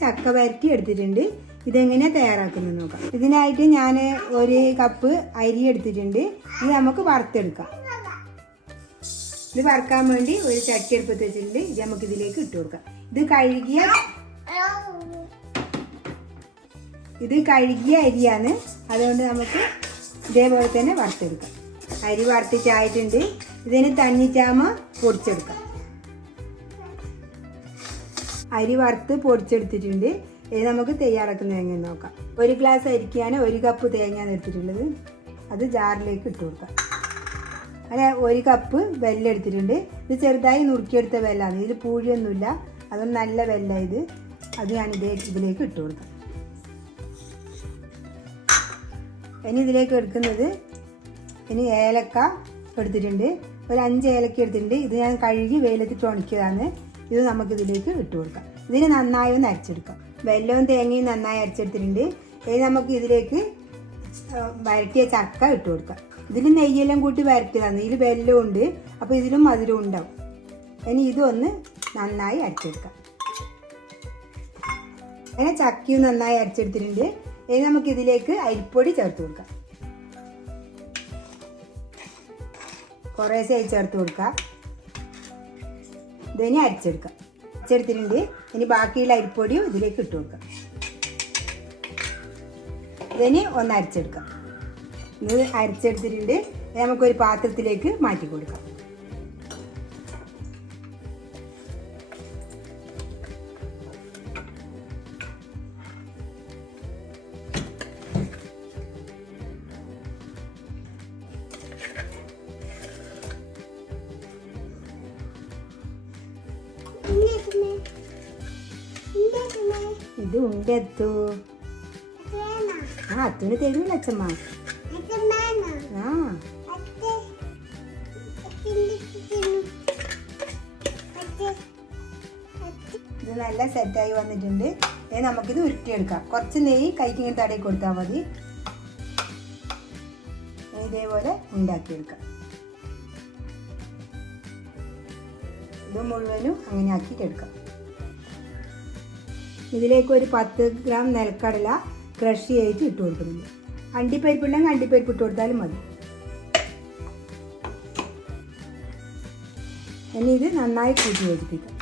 ചക്ക വരട്ടി എടുത്തിട്ടുണ്ട്. ഇതെങ്ങനെയാണ് തയ്യാറാക്കുന്നത് നോക്കാം. ഇതിനായിട്ട് ഞാൻ 1 കപ്പ് അരി എടുത്തിട്ടുണ്ട്. ഇത് നമുക്ക് വറുത്തെടുക്കാം. ഇത് വറുക്കാൻ വേണ്ടി ഒരു ചട്ടി എടുപ്പത്ത് വെച്ചിട്ടുണ്ട്. ഇത് നമുക്ക് ഇതിലേക്ക് ഇട്ട് കൊടുക്കാം. ഇത് കഴുകിയ അരിയാണ്. അതുകൊണ്ട് നമുക്ക് ഇതേപോലെ തന്നെ വറുത്തെടുക്കാം. അരി വറുത്തിട്ടായിട്ടുണ്ട്. ഇതിന് തണ്ണിച്ചാമ പൊടിച്ചെടുക്കാം. അരി വറുത്ത് പൊടിച്ചെടുത്തിട്ടുണ്ട്. ഇത് നമുക്ക് തയ്യാറാക്കുന്നത് എങ്ങനെ നോക്കാം. 1 ഗ്ലാസ് അരിക്കാണ് 1 കപ്പ് തേങ്ങ എടുത്തിട്ടുള്ളത്. അത് ജാറിലേക്ക് ഇട്ട് കൊടുക്കാം. അങ്ങനെ 1 കപ്പ് വെല്ലം എടുത്തിട്ടുണ്ട്. ഇത് ചെറുതായി നുറുക്കിയെടുത്ത വെല്ലമാണ്. ഇതിൽ പൂഴിയൊന്നുമില്ല. അതൊന്നും നല്ല വെല്ലം ഇത്. അത് ഞാൻ ഇതിലേക്ക് ഇട്ട് കൊടുക്കാം. ഇനി ഇതിലേക്ക് എടുക്കുന്നത് ഏലക്ക എടുത്തിട്ടുണ്ട്. ഒരു 5 ഏലക്ക എടുത്തിട്ടുണ്ട്. ഇത് ഞാൻ കഴുകി വെയിലത്തിട്ട് ഉണക്കിയതാണ്. ഇത് നമുക്കിതിലേക്ക് ഇട്ട് കൊടുക്കാം. ഇതിന് നന്നായി ഒന്ന് അരച്ചെടുക്കാം. വെല്ലവും തേങ്ങയും നന്നായി അരച്ചെടുത്തിട്ടുണ്ട്. ഇനി നമുക്ക് ഇതിലേക്ക് വരട്ടിയ ചക്ക ഇട്ട് കൊടുക്കാം. ഇതിൽ നെയ്യെല്ലാം കൂട്ടി വരട്ടിയതാണ്. ഇതിൽ വെല്ലവും ഉണ്ട്. അപ്പോൾ ഇതിലും മധുരവും ഉണ്ടാവും. ഇനി ഇതൊന്ന് നന്നായി അരച്ചെടുക്കാം. അങ്ങനെ ചക്കയും നന്നായി അരച്ചെടുത്തിട്ടുണ്ട്. ഇനി നമുക്കിതിലേക്ക് അരിപ്പൊടി ചേർത്ത് കൊടുക്കാം. കുറേശ്ശെ ചേർത്ത് കൊടുക്കാം. ഇതിനി അരച്ചെടുക്കാം. അരച്ചെടുത്തിട്ടുണ്ട്. ഇനി ബാക്കിയുള്ള അരിപ്പൊടിയും ഇതിലേക്ക് ഇട്ട് കൊടുക്കാം. ഇതിനി ഒന്ന് അരച്ചെടുക്കാം. ഇത് അരച്ചെടുത്തിട്ടുണ്ട്. നമുക്കൊരു പാത്രത്തിലേക്ക് മാറ്റി കൊടുക്കാം. ഇത് ഉണ്ടെത്തു. അത്തുന് തരൂല അച്ഛമ്മ. ഇത് നല്ല സെറ്റായി വന്നിട്ടുണ്ട്. നമുക്കിത് ഉരുട്ടിയെടുക്കാം. കുറച്ച് നെയ്യ് കൈക്കിങ്ങനെ തടയി കൊടുത്താൽ മതി. ഇതേപോലെ ഉണ്ടാക്കിയെടുക്കാം. ഇത് മുഴുവനും അങ്ങനെ ആക്കിയിട്ടെടുക്കാം. ഇതിലേക്ക് ഒരു 10 ഗ്രാം നിലക്കടല ക്രഷ് ചെയ്തിട്ട് ഇട്ട് കൊടുക്കുന്നുണ്ട്. അണ്ടിപ്പരിപ്പുണ്ടെങ്കിൽ അണ്ടിപ്പരിപ്പ് ഇട്ട് കൊടുത്താലും മതി. ഇനി ഇത് നന്നായി കൂട്ടി യോജിപ്പിക്കാം.